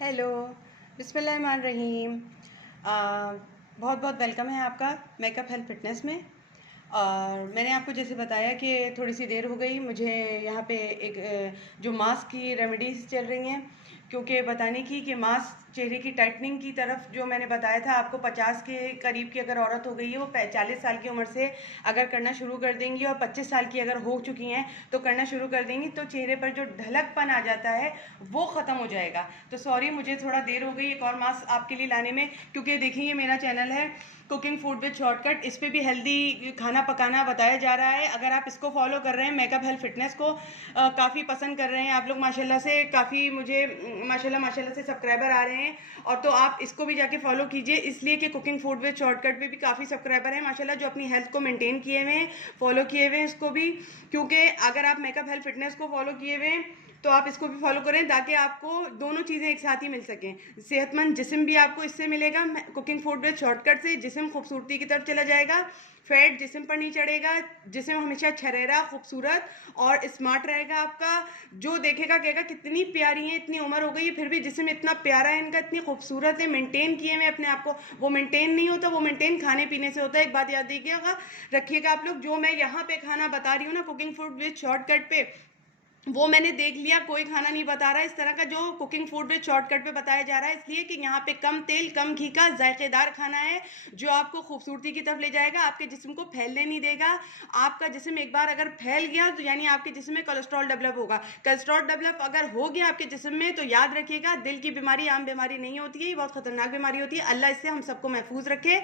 Hello, बिस्मिल्लाहिर्रहमानिर्रहीम। बहुत बहुत वेलकम है आपका मेकअप हेल्थ फिटनेस में। और मैंने आपको जैसे बताया कि थोड़ी सी देर हो गई मुझे यहाँ पे एक जो मास्क की रेमेडीज़ चल रही हैं, क्योंकि बताने की कि मास्क चेहरे की टाइटनिंग की तरफ जो मैंने बताया था आपको 50 के करीब की अगर औरत हो गई है वो 40 साल की उम्र से अगर करना शुरू कर देंगी और 25 साल की अगर हो चुकी हैं तो करना शुरू कर देंगी तो चेहरे पर जो ढलकपन आ जाता है वो ख़त्म हो जाएगा। तो सॉरी मुझे थोड़ा देर हो गई एक और मास्क आपके लिए लाने में, क्योंकि देखिए ये मेरा चैनल है कुकिंग फूड विद शॉर्टकट, इस पे भी हेल्दी खाना पकाना बताया जा रहा है। अगर आप इसको फॉलो कर रहे हैं मेकअप हेल्थ फिटनेस को काफ़ी पसंद कर रहे हैं आप लोग माशाल्लाह से, काफ़ी मुझे माशाल्लाह से सब्सक्राइबर आ रहे हैं। और तो आप इसको भी जाके फॉलो कीजिए, इसलिए कि कुकिंग फूड विद शॉर्टकट पे भी काफ़ी सब्सक्राइबर हैं माशाल्लाह जो अपनी हेल्थ को मेंटेन किए हुए हैं, फॉलो किए हुए हैं इसको भी। क्योंकि अगर आप मेकअप हेल्थ फिटनेस को फॉलो किए हुए हैं तो आप इसको भी फॉलो करें ताकि आपको दोनों चीज़ें एक साथ ही मिल सकें। सेहतमंद जिस्म भी आपको इससे मिलेगा कुकिंग फूड विद शॉर्टकट से, जिस्म खूबसूरती की तरफ चला जाएगा, फैट जिस्म पर नहीं चढ़ेगा, जिस्म हमेशा छरेरा खूबसूरत और स्मार्ट रहेगा आपका। जो देखेगा कहेगा कितनी प्यारी है, इतनी उम्र हो गई है फिर भी जिस्म इतना प्यारा है इनका, इतनी खूबसूरत है, मेंटेन किए हुए अपने आप को। वो मेंटेन नहीं होता, वो मेंटेन खाने पीने से होता है। एक बात याद रखिएगा आप लोग, जो मैं यहाँ पे खाना बता रही हूँ ना कुकिंग फूड विद शॉर्टकट पे, वो मैंने देख लिया कोई खाना नहीं बता रहा है इस तरह का जो कुकिंग फूड विद शॉर्टकट पे बताया जा रहा है, इसलिए कि यहाँ पे कम तेल कम घी का जायकेदार खाना है जो आपको खूबसूरती की तरफ ले जाएगा, आपके जिस्म को फैलने नहीं देगा। आपका जिस्म एक बार अगर फैल गया तो यानी आपके जिस्म में कोलेस्ट्रॉल डेवलप होगा। कोलेस्ट्रॉल डेवलप अगर हो गया आपके जिस्म में तो याद रखिएगा दिल की बीमारी आम बीमारी नहीं होती है, ये बहुत खतरनाक बीमारी होती है। अल्लाह इससे हम सबको महफूज रखे,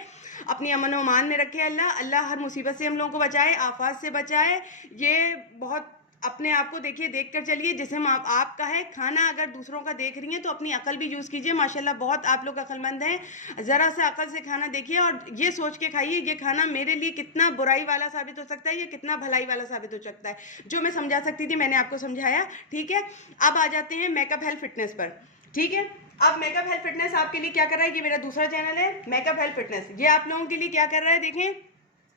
अपनी अमन ओमान में रखे। अल्लाह हर मुसीबत से हम लोगों को बचाए, आफात से बचाए। ये बहुत अपने आप को देखिए, देख कर चलिए, जिस्म आपका है। खाना अगर दूसरों का देख रही हैं तो अपनी अकल भी यूज़ कीजिए। माशाल्लाह बहुत आप लोग अक्लमंद हैं, ज़रा सा अकल से खाना देखिए और ये सोच के खाइए ये खाना मेरे लिए कितना बुराई वाला साबित हो सकता है, ये कितना भलाई वाला साबित हो सकता है। जो मैं समझा सकती थी मैंने आपको समझाया, ठीक है। अब आ जाते हैं मेकअप हेल्थ फिटनेस पर, ठीक है। अब मेकअप हेल्थ फिटनेस आपके लिए क्या कर रहा है, ये मेरा दूसरा चैनल है मेकअप हेल्थ फिटनेस। ये आप लोगों के लिए क्या कर रहा है, देखें,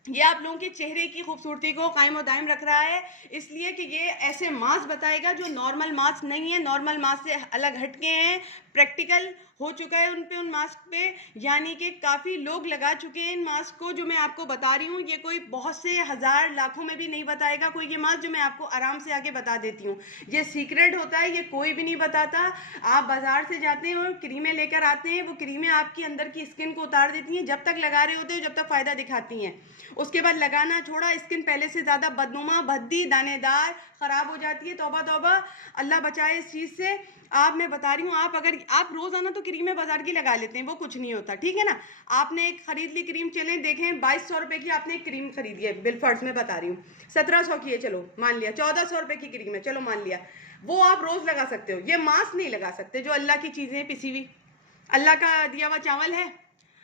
ये आप लोगों के चेहरे की खूबसूरती को कायम दायम रख रहा है, इसलिए कि ये ऐसे मास्क बताएगा जो नॉर्मल मास्क नहीं है, नॉर्मल मास्क से अलग हटके हैं, प्रैक्टिकल हो चुका है उन मास्क पे, यानी कि काफ़ी लोग लगा चुके हैं इन मास्क को। जो मैं आपको बता रही हूँ ये कोई बहुत से हज़ार लाखों में भी नहीं बताएगा कोई ये मास्क, जो मैं आपको आराम से आके बता देती हूँ। ये सीक्रेट होता है, ये कोई भी नहीं बताता। आप बाज़ार से जाते हैं और क्रीमें लेकर आते हैं, वो क्रीमें आपकी अंदर की स्किन को उतार देती हैं, जब तक लगा रहे होते हो जब तक फ़ायदा दिखाती हैं, उसके बाद लगाना छोड़ा स्किन पहले से ज़्यादा बदनुमा, भद्दी, दानेदार, ख़राब हो जाती है। तौबा तौबा, अल्लाह बचाए इस चीज़ से। मैं बता रही हूँ, अगर आप रोज़ाना तो क्रीमें बाजार की लगा लेते हैं, वो कुछ नहीं होता, ठीक है ना। आपने एक खरीद ली क्रीम, चलें देखें 2200 रुपये की आपने एक क्रीम खरीदी है, बिलफर्स में बता रही हूँ, 1700 की है, चलो मान लिया, 1400 रुपये की क्रीम है, चलो मान लिया, वो आप रोज़ लगा सकते हो। ये मास्क नहीं लगा सकते जो अल्लाह की चीज़ें पिसी हुई, अल्लाह का दिया हुआ चावल है,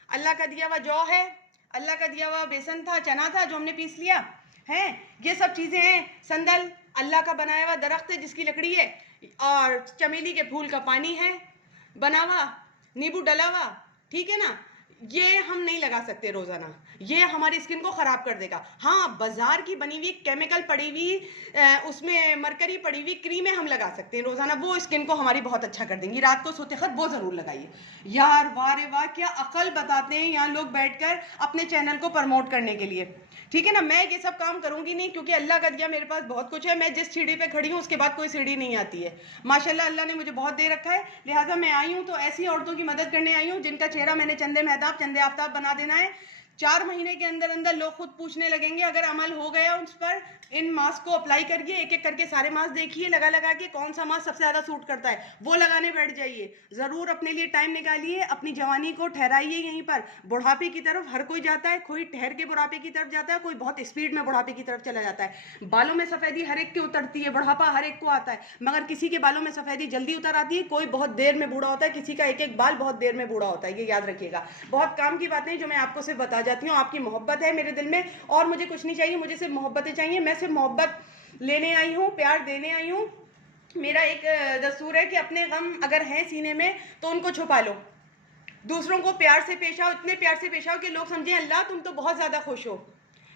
अल्लाह का दिया हुआ जौ है, अल्लाह का दिया हुआ बेसन था, चना था जो हमने पीस लिया है, ये सब चीज़ें हैं। संदल अल्लाह का बनाया हुआ दरख्त है जिसकी लकड़ी है, और चमेली के फूल का पानी है बना हुआ, नींबू डला हुआ, ठीक है ना। ये हम नहीं लगा सकते रोज़ाना, ये हमारी स्किन को ख़राब कर देगा। हाँ, बाज़ार की बनी हुई केमिकल पड़ी हुई, उसमें मरकरी पड़ी हुई क्रीमें हम लगा सकते हैं रोज़ाना, वो स्किन को हमारी बहुत अच्छा कर देंगी। रात को सोते वक्त वो ज़रूर लगाइए यार। वाह रे वाह, क्या अकल बताते हैं यहाँ लोग बैठकर अपने चैनल को प्रमोट करने के लिए, ठीक है ना। मैं ये सब काम करूंगी नहीं, क्योंकि अल्लाह का दिया मेरे पास बहुत कुछ है। मैं जिस सीढ़ी पे खड़ी हूँ उसके बाद कोई सीढ़ी नहीं आती है, माशाल्लाह अल्लाह ने मुझे बहुत दे रखा है। लिहाजा मैं आई हूँ तो ऐसी औरतों की मदद करने आई हूँ जिनका चेहरा मैंने चंदे महताब चंदे आफ्ताब बना देना है। 4 महीने के अंदर अंदर लोग खुद पूछने लगेंगे, अगर अमल हो गया उस पर, इन मास्क को अप्लाई करिए, एक एक करके सारे मास्क देखिए, लगा लगा के कौन सा मास्क सबसे ज़्यादा सूट करता है वो लगाने बैठ जाइए। ज़रूर अपने लिए टाइम निकालिए, अपनी जवानी को ठहराइए यहीं पर। बुढ़ापे की तरफ हर कोई जाता है, कोई ठहर के बुढ़ापे की तरफ जाता है, कोई बहुत स्पीड में बुढ़ापे की तरफ चला जाता है। बालों में सफ़ेदी हर एक की उतरती है, बुढ़ापा हर एक को आता है, मगर किसी के बालों में सफ़ेदी जल्दी उतर आती है, कोई बहुत देर में बूढ़ा होता है, किसी का एक एक बाल बहुत देर में बूढ़ा होता है, ये याद रखिएगा। बहुत काम की बातें जो मैं आपको सिर्फ बता जाती हूँ। आपकी मोहब्बत है मेरे दिल में और मुझे कुछ नहीं चाहिए, मुझे सिर्फ मोहब्बतें चाहिए। मैं सिर्फ मोहब्बत लेने आई हूँ, प्यार देने आई हूँ। मेरा एक दस्तूर है कि अपने गम अगर हैं सीने में तो उनको छुपा लो, दूसरों को प्यार से पेश आओ, इतने प्यार से पेश आओ कि लोग समझें अल्लाह तुम तो बहुत ज़्यादा खुश हो,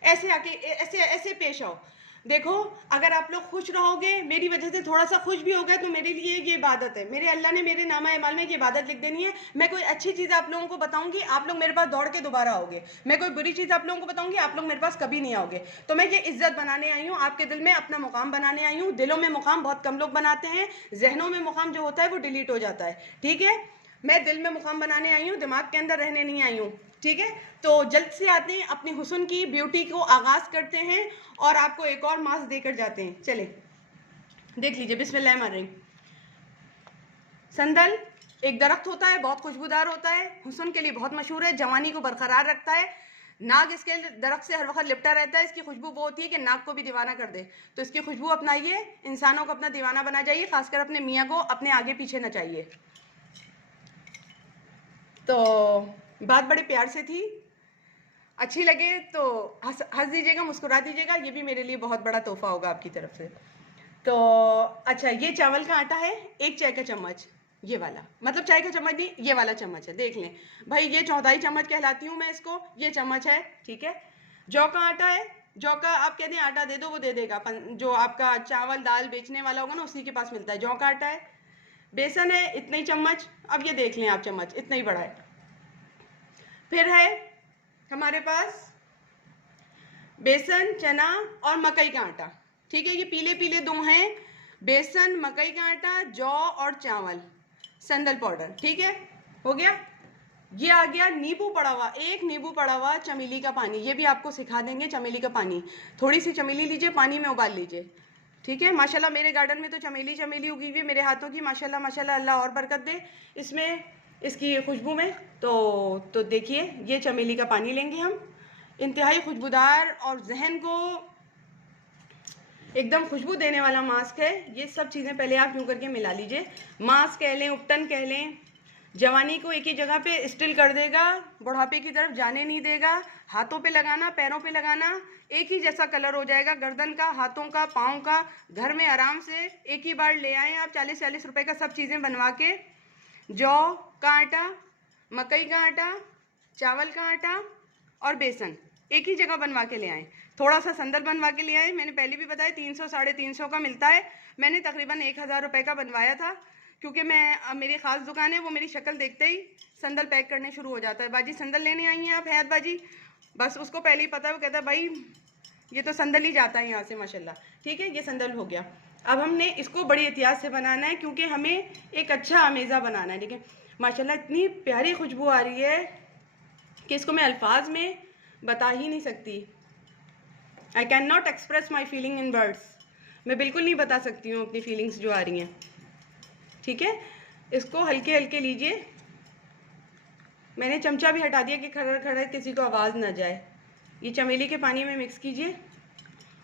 ऐसे आके ऐसे ऐसे पेश आओ। देखो, अगर आप लोग खुश रहोगे, मेरी वजह से थोड़ा सा खुश भी हो गए, तो मेरे लिए ये इबादत है। मेरे अल्लाह ने मेरे नामा एमाल में ये इबादत लिख देनी है। मैं कोई अच्छी चीज़ आप लोगों को बताऊंगी, आप लोग मेरे पास दौड़ के दोबारा आओगे। मैं कोई बुरी चीज़ आप लोगों को बताऊंगी, आप लोग मेरे पास कभी नहीं आओगे। तो मैं ये इज्जत बनाने आई हूँ, आपके दिल में अपना मुकाम बनाने आई हूँ। दिलों में मुकाम बहुत कम लोग बनाते हैं, जहनों में मुकाम जो होता है वो डिलीट हो जाता है। ठीक है, मैं दिल में मुकाम बनाने आई हूँ, दिमाग के अंदर रहने नहीं आई हूँ। ठीक है, तो जल्द से आते हैं, अपनी हुस्न की ब्यूटी को आगाज करते हैं और आपको एक और मास्क देकर जाते हैं। चले देख लीजिए, बिस्मिल्लाहिर्रहमानिर्रहीम। संदल एक दरख्त होता है, बहुत खुशबूदार होता है, हुस्न के लिए बहुत मशहूर है, जवानी को बरकरार रखता है। नाग इसके दरख्त से हर वक्त लिपटा रहता है। इसकी खुशबू वो होती है कि नाग को भी दीवाना कर दे। तो इसकी खुशबू अपनाइए, इंसानों को अपना दीवाना बना जाइए, खासकर अपने मियाँ को अपने आगे पीछे नचाइए। तो बात बड़े प्यार से थी, अच्छी लगे तो हंस दीजिएगा, मुस्कुरा दीजिएगा, ये भी मेरे लिए बहुत बड़ा तोहफा होगा आपकी तरफ से। तो अच्छा, ये चावल का आटा है, 1 चाय का चम्मच, ये वाला, मतलब चाय का चम्मच नहीं, ये वाला चम्मच है, देख लें भाई, ये 1/4 चम्मच कहलाती हूँ मैं इसको, ये चम्मच है। ठीक है, जौ का आटा है, जौ का आप कहते हैं आटा दे दो, वो दे देगा, जो आपका चावल दाल बेचने वाला होगा ना, उसी के पास मिलता है। जौ का आटा है, बेसन है इतना ही चम्मच, अब ये देख लें आप, चम्मच इतना ही बड़ा है। फिर है हमारे पास बेसन, चना और मकई का आटा। ठीक है, ये पीले पीले दो हैं, बेसन, मकई का आटा, जौ और चावल, संदल पाउडर। ठीक है, हो गया। ये आ गया नींबू पड़ा हुआ, 1 नींबू पड़ा हुआ, चमेली का पानी, ये भी आपको सिखा देंगे। चमेली का पानी, थोड़ी सी चमेली लीजिए, पानी में उबाल लीजिए। ठीक है, माशाल्लाह मेरे गार्डन में तो चमेली चमेली उगी हुई है मेरे हाथों की, माशाल्लाह माशाल्लाह, अल्लाह और बरकत दे इसमें, इसकी खुशबू में। तो देखिए, ये चमेली का पानी लेंगे हम, इंतहाई खुशबूदार और जहन को एकदम खुशबू देने वाला मास्क है। ये सब चीज़ें पहले आप यूँ करके मिला लीजिए। मास्क कह लें, उपटन कह लें, जवानी को एक ही जगह पे स्टिल कर देगा, बुढ़ापे की तरफ जाने नहीं देगा। हाथों पे लगाना, पैरों पे लगाना, एक ही जैसा कलर हो जाएगा, गर्दन का, हाथों का, पाँव का। घर में आराम से एक ही बार ले आएँ आप, 40-40 रुपए का सब चीज़ें बनवा के। जौ का आटा, मकई का आटा, चावल का आटा और बेसन एक ही जगह बनवा के ले आएँ। थोड़ा सा संदल बनवा के ले आए, मैंने पहले भी बताया 300-350 का मिलता है। मैंने तकरीबन 1000 रुपये का बनवाया था, क्योंकि मेरी ख़ास दुकान है, वो मेरी शक्ल देखते ही संदल पैक करने शुरू हो जाता है। बाजी संदल लेने आई हैं आप, हैत बाजी, बस उसको पहले ही पता है, वो कहता है भाई ये तो संदल ही जाता है यहाँ से माशाल्लाह। ठीक है, ये संदल हो गया। अब हमने इसको बड़ी एहतियात से बनाना है, क्योंकि हमें एक अच्छा अमेज़ा बनाना है। ठीक है, माशाल्लाह इतनी प्यारी खुशबू आ रही है कि इसको मैं अल्फाज में बता ही नहीं सकती। I can not express my feeling in words. मैं बिल्कुल नहीं बता सकती हूँ अपनी फीलिंग्स जो आ रही हैं। ठीक है, इसको हल्के हल्के लीजिए। मैंने चमचा भी हटा दिया कि खड़र खड़र किसी को आवाज़ ना जाए। ये चमेली के पानी में मिक्स कीजिए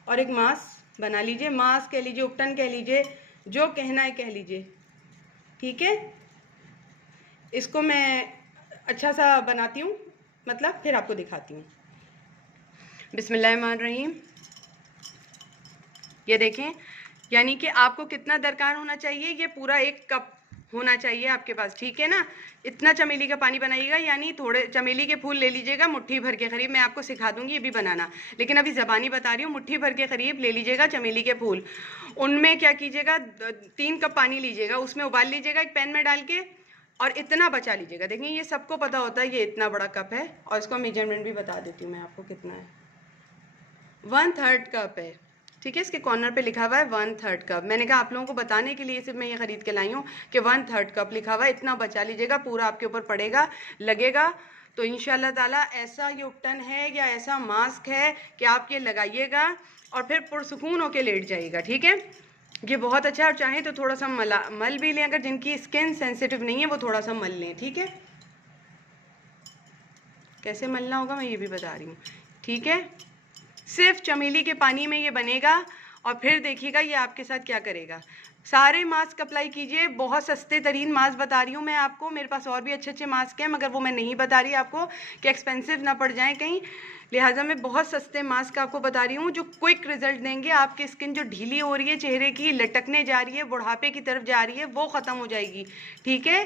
और एक मास्क बना लीजिए। मास्क कह लीजिए, उपटन कह लीजिए, जो कहना है कह लीजिए। ठीक है, इसको मैं अच्छा सा बनाती हूँ, मतलब फिर आपको दिखाती हूँ। बिस्मिल्लाहिर्रहमानिर्रहीम। ये देखें, यानी कि आपको कितना दरकार होना चाहिए, ये पूरा 1 कप होना चाहिए आपके पास। ठीक है ना, इतना चमेली का पानी बनाइएगा, यानी थोड़े चमेली के फूल ले लीजिएगा, मुट्ठी भर के करीब। मैं आपको सिखा दूंगी ये भी बनाना, लेकिन अभी ज़बानी बता रही हूँ। मुट्ठी भर के करीब ले लीजिएगा चमेली के फूल। उनमें क्या कीजिएगा, 3 कप पानी लीजिएगा, उसमें उबाल लीजिएगा एक पैन में डाल के, और इतना बचा लीजिएगा। देखिए, ये सबको पता होता है ये इतना बड़ा कप है, और इसको मेजरमेंट भी बता देती हूँ मैं आपको कितना है। 1/3 कप है। ठीक है, इसके कॉर्नर पे लिखा हुआ है 1/3 कप। मैंने कहा आप लोगों को बताने के लिए सिर्फ मैं ये ख़रीद के लाई हूँ कि 1/3 कप लिखा हुआ है। इतना बचा लीजिएगा, पूरा आपके ऊपर पड़ेगा, लगेगा तो इंशाल्लाह ताला ऐसा ये उपटन है या ऐसा मास्क है कि आप ये लगाइएगा और फिर पुरसुकून होके लेट जाइएगा। ठीक है, ये बहुत अच्छा है। और चाहे तो थोड़ा सा मल भी लें, अगर जिनकी स्किन सेंसिटिव नहीं है वो थोड़ा सा मल लें। ठीक है, कैसे मलना होगा मैं ये भी बता रही हूँ। ठीक है, सिर्फ चमेली के पानी में ये बनेगा, और फिर देखिएगा ये आपके साथ क्या करेगा। सारे मास्क अप्लाई कीजिए, बहुत सस्ते तरीन मास्क बता रही हूँ मैं आपको। मेरे पास और भी अच्छे अच्छे मास्क हैं, मगर वो मैं नहीं बता रही आपको कि एक्सपेंसिव ना पड़ जाए कहीं, लिहाजा मैं बहुत सस्ते मास्क आपको बता रही हूँ जो क्विक रिजल्ट देंगे। आपकी स्किन जो ढीली हो रही है, चेहरे की लटकने जा रही है, बुढ़ापे की तरफ जा रही है, वो ख़त्म हो जाएगी। ठीक है,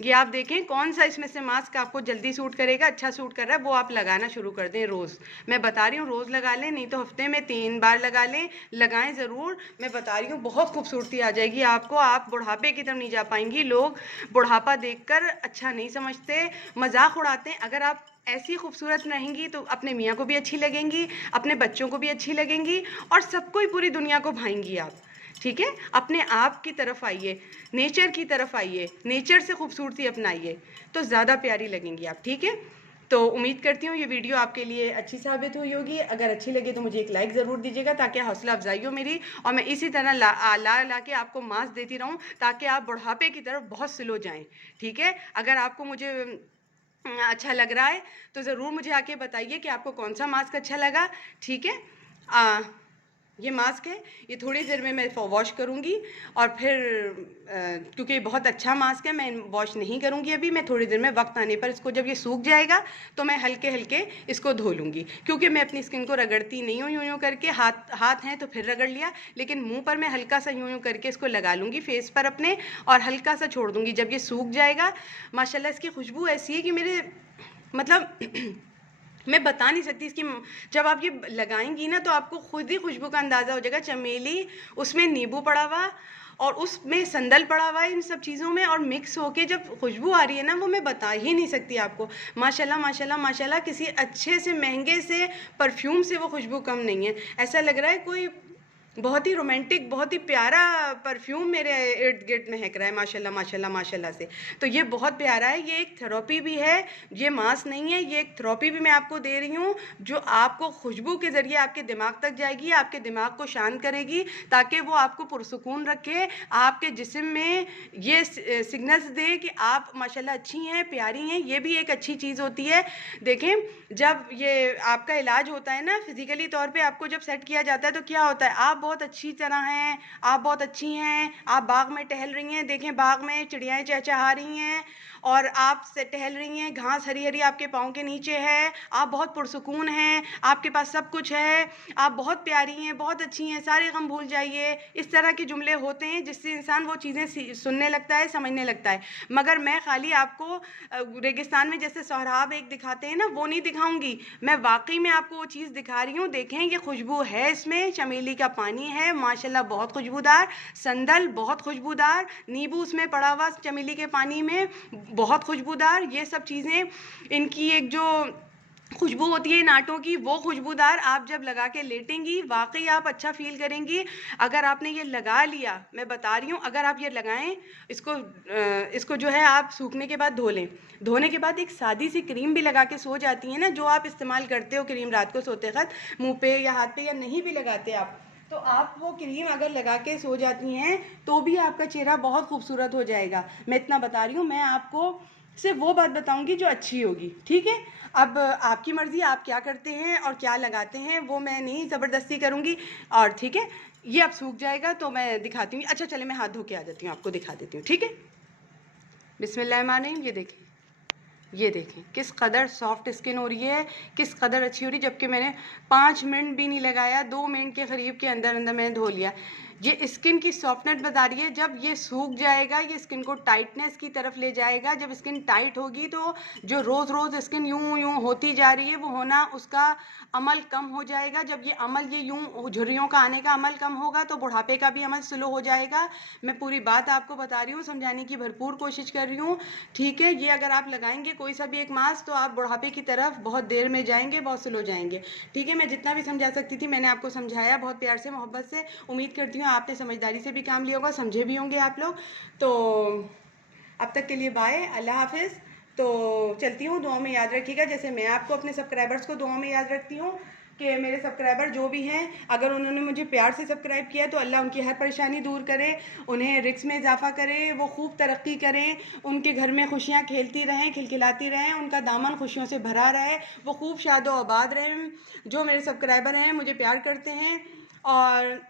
ये आप देखें कौन सा इसमें से मास्क आपको जल्दी सूट करेगा, अच्छा सूट कर रहा है, वो आप लगाना शुरू कर दें रोज़। मैं बता रही हूँ रोज़ लगा लें, नहीं तो हफ्ते में 3 बार लगा लें, लगाएं ज़रूर। मैं बता रही हूँ बहुत खूबसूरती आ जाएगी आपको, आप बुढ़ापे की तरफ नहीं जा पाएंगी। लोग बुढ़ापा देखकर अच्छा नहीं समझते, मजाक उड़ाते हैं। अगर आप ऐसी खूबसूरत रहेंगी तो अपने मियाँ को भी अच्छी लगेंगी, अपने बच्चों को भी अच्छी लगेंगी, और सबको ही, पूरी दुनिया को भाएंगी आप। ठीक है, अपने आप की तरफ आइए, नेचर की तरफ आइए, नेचर से खूबसूरती अपनाइए, तो ज़्यादा प्यारी लगेंगी आप। ठीक है, तो उम्मीद करती हूँ ये वीडियो आपके लिए अच्छी साबित हुई होगी। अगर अच्छी लगे तो मुझे एक लाइक ज़रूर दीजिएगा, ताकि हौसला अफजाई हो मेरी, और मैं इसी तरह ला के आपको मास्क देती रहूँ, ताकि आप बुढ़ापे की तरफ बहुत स्लो जाएँ। ठीक है, अगर आपको मुझे अच्छा लग रहा है तो ज़रूर मुझे आके बताइए कि आपको कौन सा मास्क अच्छा लगा। ठीक है, ये मास्क है, ये थोड़ी देर में मैं वॉश करूँगी, और फिर क्योंकि बहुत अच्छा मास्क है, मैं वॉश नहीं करूँगी अभी। मैं थोड़ी देर में वक्त आने पर इसको, जब ये सूख जाएगा तो मैं हल्के हल्के इसको धो लूँगी, क्योंकि मैं अपनी स्किन को रगड़ती नहीं हूँ यूँ यूँ करके। हाथ हैं तो फिर रगड़ लिया, लेकिन मुँह पर मैं हल्का सा यूँ यूँ करके इसको लगा लूँगी फेस पर अपने, और हल्का सा छोड़ दूँगी। जब ये सूख जाएगा, माशाल्लाह इसकी खुशबू ऐसी है कि मेरे मतलब मैं बता नहीं सकती इसकी। जब आप ये लगाएंगी ना तो आपको खुद ही खुशबू का अंदाज़ा हो जाएगा। चमेली, उसमें नींबू पड़ा हुआ, और उसमें संदल पड़ा हुआ है, इन सब चीज़ों में, और मिक्स होके जब खुशबू आ रही है ना, वो मैं बता ही नहीं सकती आपको। माशाल्लाह माशाल्लाह माशाल्लाह, किसी अच्छे से महंगे से परफ्यूम से वो खुशबू कम नहीं है। ऐसा लग रहा है कोई बहुत ही रोमांटिक, बहुत ही प्यारा परफ्यूम मेरे इर्द गिर्द महक रहा है, माशाल्लाह माशाल्लाह माशाल्लाह से। तो ये बहुत प्यारा है, ये एक थेरेपी भी है, ये मास्क नहीं है, ये एक थेरेपी भी मैं आपको दे रही हूँ, जो आपको खुशबू के ज़रिए आपके दिमाग तक जाएगी, आपके दिमाग को शांत करेगी, ताकि वो आपको पुरसुकून रखे, आपके जिस्म में ये सिग्नल्स दे कि आप माशाल्लाह अच्छी हैं, प्यारी हैं। ये भी एक अच्छी चीज़ होती है। देखें, जब ये आपका इलाज होता है ना, फिज़िकली तौर पे आपको जब सेट किया जाता है, तो क्या होता है, आप बहुत अच्छी तरह हैं, आप बहुत अच्छी हैं, आप बाग में टहल रही हैं, देखें बाग में चिड़ियाएँ चहचहा रही हैं, और आप से टहल रही हैं, घास हरी हरी आपके पाँव के नीचे है, आप बहुत पुरसुकून हैं, आपके पास सब कुछ है, आप बहुत प्यारी हैं, बहुत अच्छी हैं, सारे गम भूल जाइए। इस तरह के जुमले होते हैं जिससे इंसान वो चीज़ें सुनने लगता है, समझने लगता है। मगर मैं खाली आपको रेगिस्तान में जैसे सोहराब एक दिखाते हैं ना, वो नहीं दिखाऊंगी, मैं वाकई में आपको वो चीज़ दिखा रही हूँ। देखें, ये खुशबू है, इसमें चमेली का पानी है, माशाल्लाह बहुत खुशबूदार, संदल बहुत खुशबूदार, नींबू उसमें पड़ा हुआ चमेली के पानी में बहुत खुशबूदार। ये सब चीज़ें, इनकी एक जो खुशबू होती है इन आटों की, वो खुशबूदार, आप जब लगा के लेटेंगी वाकई आप अच्छा फील करेंगी। अगर आपने ये लगा लिया, मैं बता रही हूँ, अगर आप ये लगाएं, इसको जो है आप सूखने के बाद धो लें। धोने के बाद एक सादी सी क्रीम भी लगा के सो जाती है ना, जो आप इस्तेमाल करते हो क्रीम रात को सोते वक्त मुँह पे या हाथ पे, या नहीं भी लगाते आप, तो आप वो क्रीम अगर लगा के सो जाती हैं तो भी आपका चेहरा बहुत खूबसूरत हो जाएगा। मैं इतना बता रही हूँ, मैं आपको सिर्फ वो बात बताऊंगी जो अच्छी होगी। ठीक है, अब आपकी मर्ज़ी, आप क्या करते हैं और क्या लगाते हैं, वो मैं नहीं ज़बरदस्ती करूँगी। और ठीक है, ये अब सूख जाएगा तो मैं दिखाती हूँ। अच्छा चले, मैं हाथ धो के आ जाती हूँ, आपको दिखा देती हूँ। ठीक है, बिस्मिल्लाहिर्रहमानिर्रहीम। ये देखें किस कदर सॉफ्ट स्किन हो रही है, किस कदर अच्छी हो रही है, जबकि मैंने 5 मिनट भी नहीं लगाया, 2 मिनट के करीब के अंदर अंदर मैंने धो लिया। ये स्किन की सॉफ्टनेस बता रही है। जब ये सूख जाएगा, ये स्किन को टाइटनेस की तरफ ले जाएगा। जब स्किन टाइट होगी तो जो रोज़ रोज़ स्किन यूं यूं होती जा रही है, वो होना, उसका अमल कम हो जाएगा। जब ये अमल, ये यूं झुर्रियों का आने का अमल कम होगा, तो बुढ़ापे का भी अमल स्लो हो जाएगा। मैं पूरी बात आपको बता रही हूँ, समझाने की भरपूर कोशिश कर रही हूँ। ठीक है, ये अगर आप लगाएंगे कोई सा भी एक मास्क, तो आप बुढ़ापे की तरफ बहुत देर में जाएंगे, बहुत स्लो जाएंगे। ठीक है, मैं जितना भी समझा सकती थी मैंने आपको समझाया, बहुत प्यार से, मोहब्बत से। उम्मीद करती हूँ आपने समझदारी से भी काम लिया होगा, समझे भी होंगे आप लोग। तो अब तक के लिए बाय, अल्लाह हाफिज़। तो चलती हूँ, दुआ में याद रखिएगा, जैसे मैं आपको अपने सब्सक्राइबर्स को दुआ में याद रखती हूँ, कि मेरे सब्सक्राइबर जो भी हैं, अगर उन्होंने मुझे प्यार से सब्सक्राइब किया तो अल्लाह उनकी हर परेशानी दूर करे, उन्हें रिस्क में इजाफा करे, वो खूब तरक्की करें, उनके घर में खुशियाँ खेलती रहें, खिलखिलाती रहें, उनका दामन खुशियों से भरा रहे, वो खूब शादो आबाद रहें। जो मेरे सब्सक्राइबर हैं, मुझे प्यार करते हैं और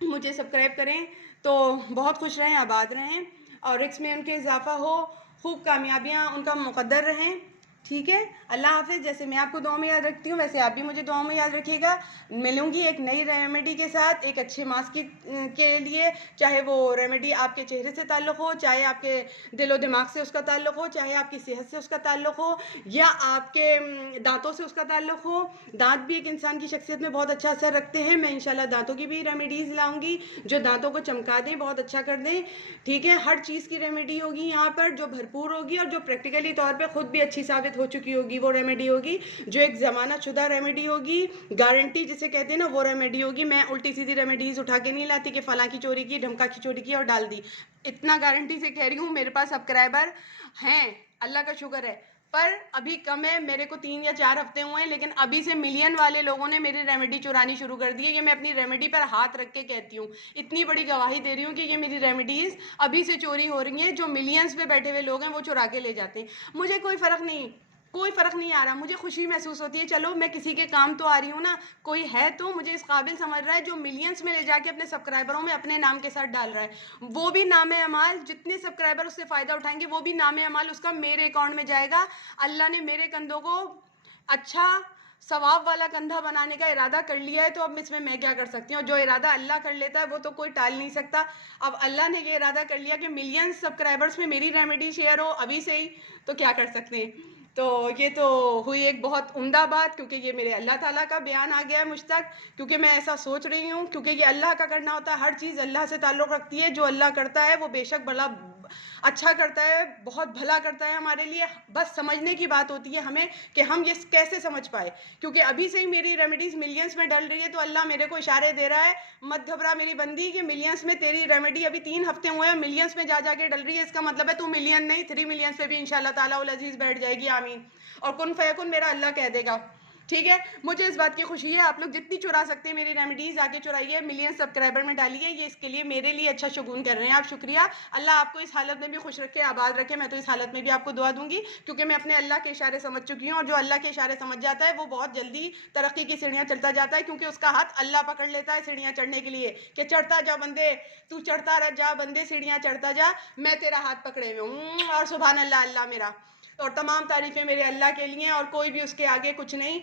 मुझे सब्सक्राइब करें, तो बहुत खुश रहें, आबाद रहें, और रिस्क में उनके इजाफा हो, खूब कामयाबियाँ उनका मुक़द्दर रहें। ठीक है, अल्लाह हाफिज़। जैसे मैं आपको दुआ में याद रखती हूँ वैसे आप भी मुझे दुआ में याद रखिएगा। मिलूंगी एक नई रेमेडी के साथ, एक अच्छे मास्क के लिए, चाहे वो रेमेडी आपके चेहरे से ताल्लुक़ हो, चाहे आपके दिलो दिमाग से उसका ताल्लुक़ हो, चाहे आपकी सेहत से उसका ताल्लुक़ हो, या आपके दांतों से उसका ताल्लुक़ हो। दांत भी एक इंसान की शख्सियत में बहुत अच्छा असर रखते हैं। मैं इंशाल्लाह दांतों की भी रेमेडीज़ लाऊंगी जो दांतों को चमका दें, बहुत अच्छा कर दें। ठीक है, हर चीज़ की रेमेडी होगी यहाँ पर जो भरपूर होगी और जो प्रैक्टिकली तौर पर खुद भी अच्छी साबित हो चुकी होगी। वो रेमेडी होगी जो एक ज़माना शुदा रेमेडी होगी, गारंटी जिसे कहते हैं ना, वो रेमेडी होगी। मैं उल्टी सीधी रेमेडीज़ उठा के नहीं लाती कि फलां की चोरी की, ढमका की चोरी की और डाल दी। इतना गारंटी से कह रही हूँ, मेरे पास सब्सक्राइबर हैं, अल्लाह का शुक्र है, पर अभी कम है। मेरे को 3 या 4 हफ्ते हुए हैं, लेकिन अभी से मिलियन वाले लोगों ने मेरी रेमेडी चुरानी शुरू कर दी है। ये मैं अपनी रेमेडी पर हाथ रख के कहती हूँ, इतनी बड़ी गवाही दे रही हूँ कि ये मेरी रेमेडीज़ अभी से चोरी हो रही हैं। जो मिलियंस पे बैठे हुए लोग हैं वो चुरा के ले जाते हैं। मुझे कोई फ़र्क नहीं, कोई फ़र्क नहीं आ रहा, मुझे खुशी महसूस होती है, चलो मैं किसी के काम तो आ रही हूँ ना, कोई है तो मुझे इस काबिल समझ रहा है जो मिलियंस में ले जाके अपने सब्सक्राइबरों में अपने नाम के साथ डाल रहा है। वो भी नाम अमाल, जितने सब्सक्राइबर उससे फ़ायदा उठाएंगे वो भी नाम अमाल उसका मेरे अकाउंट में जाएगा। अल्लाह ने मेरे कंधों को अच्छा सवाब वाला कंधा बनाने का इरादा कर लिया है, तो अब इसमें मैं क्या कर सकती हूँ। जो इरादा अल्लाह कर लेता है वो तो कोई टाल नहीं सकता। अब अल्लाह ने ये इरादा कर लिया कि मिलियन सब्सक्राइबर्स में मेरी रेमेडी शेयर हो अभी से ही, तो क्या कर सकते हैं। तो ये तो हुई एक बहुत उम्दा बात, क्योंकि ये मेरे अल्लाह ताला का बयान आ गया है मुझ तक, क्योंकि मैं ऐसा सोच रही हूँ, क्योंकि ये अल्लाह का करना होता है। हर चीज़ अल्लाह से ताल्लुक़ रखती है। जो अल्लाह करता है वो बेशक बड़ा अच्छा करता है, बहुत भला करता है हमारे लिए। बस समझने की बात होती है हमें कि हम ये कैसे समझ पाए, क्योंकि अभी से ही मेरी रेमेडीज़ मिलियंस में डल रही है। तो अल्लाह मेरे को इशारे दे रहा है, मत घबरा मेरी बंदी, कि मिलियंस में तेरी रेमेडी अभी 3 हफ्ते हुए हैं, मिलियंस में जा जाके डल रही है। इसका मतलब है तू मिलियन नहीं 3 मिलियंस पे भी इंशाल्लाह ताला उल अजीज़ बैठ जाएगी। आमीन। और कुन फयकुन मेरा अल्लाह कह देगा। ठीक है, मुझे इस बात की खुशी है। आप लोग जितनी चुरा सकते हैं मेरी रेमेडीज़ आके चुराइए, मिलियन सब्सक्राइबर में डालिए। ये इसके लिए मेरे लिए अच्छा शगुन कर रहे हैं आप, शुक्रिया। अल्लाह आपको इस हालत में भी खुश रखे, आबाद रखे। मैं तो इस हालत में भी आपको दुआ दूंगी, क्योंकि मैं अपने अल्लाह के इशारे समझ चुकी हूँ। और जो अल्लाह के इशारे समझ जाता है वो बहुत जल्दी तरक्की की सीढ़ियाँ चलता जाता है, क्योंकि उसका हाथ अल्लाह पकड़ लेता है सीढ़ियाँ चढ़ने के लिए, कि चढ़ता जा बंदे, तू चढ़ता रह जा बंदे, सीढ़ियाँ चढ़ता जा, मैं तेरा हाथ पकड़े हुए हूँ। और सुभान अल्लाह, अल्लाह मेरा। और तमाम तारीफ़ें मेरे अल्लाह के लिए, और कोई भी उसके आगे कुछ नहीं,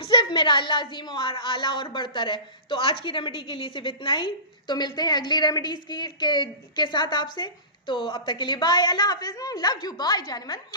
सिर्फ मेरा अल्लाह अजीम और आला और बढ़तर है। तो आज की रेमेडी के लिए सिर्फ इतना ही। तो मिलते हैं अगली रेमेडीज़ के साथ आपसे। तो अब तक के लिए बाय, अल्लाह हाफिज़, लव यू, बाय जाने मन।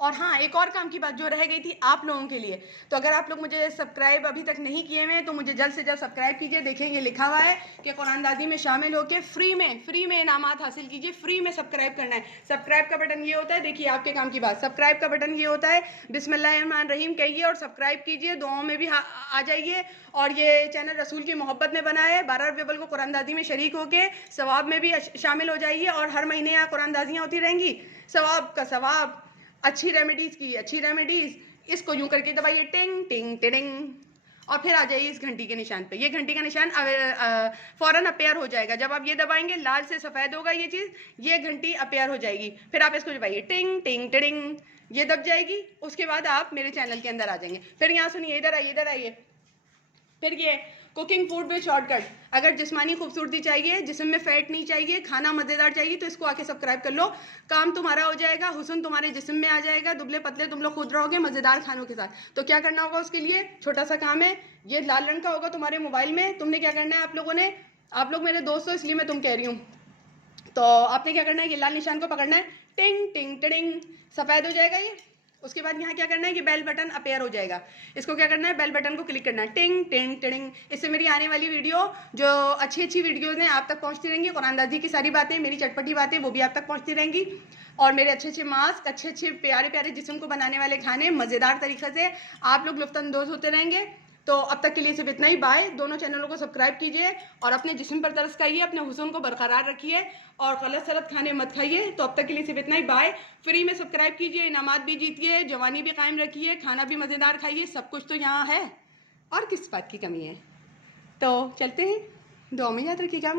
और हाँ, एक और काम की बात जो रह गई थी आप लोगों के लिए, तो अगर आप लोग मुझे सब्सक्राइब अभी तक नहीं किए हुए तो मुझे जल्द से जल्द सब्सक्राइब कीजिए। देखें ये लिखा हुआ है कि कुरानदाजी में शामिल होकर फ्री में इनामात हासिल कीजिए। फ्री में सब्सक्राइब करना है। सब्सक्राइब का बटन ये होता है, देखिए आपके काम की बात, सब्सक्राइब का बटन ये होता है, बिस्मिल्लाहिर्रहमानिर्रहीम कहिए और सब्सक्राइब कीजिए, दुआओं में भी आ जाइए। और ये चैनल रसूल की मोहब्बत में बना है। 12 रबीउल अव्वल को कुरानदाजी में शरीक होकर सवाब में भी शामिल हो जाइए। और हर महीने यहाँ कुरानदाजियाँ होती रहेंगी, सवाब का सवाब, अच्छी रेमेडीज़ की अच्छी रेमेडीज़। इसको यूं करके दबाइए, टिंग टिंग टिडिंग, और फिर आ जाइए इस घंटी के निशान पे। ये घंटी का निशान फ़ौरन अपेयर हो जाएगा। जब आप ये दबाएंगे लाल से सफ़ेद होगा ये चीज़, ये घंटी अपेयर हो जाएगी। फिर आप इसको दबाइए, टिंग टिंग टिडिंग, ये दब जाएगी। उसके बाद आप मेरे चैनल के अंदर आ जाएंगे। फिर यहाँ सुनिए, इधर आइए। फिर ये कुकिंग फूड में शॉर्टकट, अगर जिस्मानी खूबसूरती चाहिए, जिस्म में फैट नहीं चाहिए, खाना मज़ेदार चाहिए, तो इसको आके सब्सक्राइब कर लो। काम तुम्हारा हो जाएगा, हुस्न तुम्हारे जिस्म में आ जाएगा, दुबले पतले तुम लोग खुद रहोगे मज़ेदार खानों के साथ। तो क्या करना होगा उसके लिए, छोटा सा काम है। ये लाल रंग का होगा तुम्हारे मोबाइल में। तुमने क्या करना है, आप लोग मेरे दोस्त हो इसलिए मैं तुम कह रही हूँ, तो आपने क्या करना है, ये लाल निशान को पकड़ना है, टिंग टिंग टिडिंग, सफ़ेद हो जाएगा ये। उसके बाद यहाँ क्या करना है कि बेल बटन अपेयर हो जाएगा। इसको क्या करना है, बेल बटन को क्लिक करना है, टिंग टिंग टिडिंग। इससे मेरी आने वाली वीडियो, जो अच्छी वीडियोज़ हैं, आप तक पहुँचती रहेंगी। कुरानदाजी की सारी बातें, मेरी चटपटी बातें, वो भी आप तक पहुँचती रहेंगी। और मेरे अच्छे मास्क, अच्छे प्यारे जिस्म को बनाने वाले खाने मज़ेदार तरीक़े से आप लोग लुत्फ़अंदोज़ होते रहेंगे। तो अब तक के लिए सिर्फ इतना ही। बाय। दोनों चैनलों को सब्सक्राइब कीजिए और अपने जिस्म पर तरस खाइए, अपने हुस्न को बरकरार रखिए और गलत सलत खाने मत खाइए। तो अब तक के लिए सिर्फ इतना ही। बाय। फ्री में सब्सक्राइब कीजिए, इनामात भी जीतिए, जवानी भी कायम रखिए, खाना भी मज़ेदार खाइए, सब कुछ तो यहाँ है, और किस बात की कमी है। तो चलते हैं, दुआ में याद रखिएगा।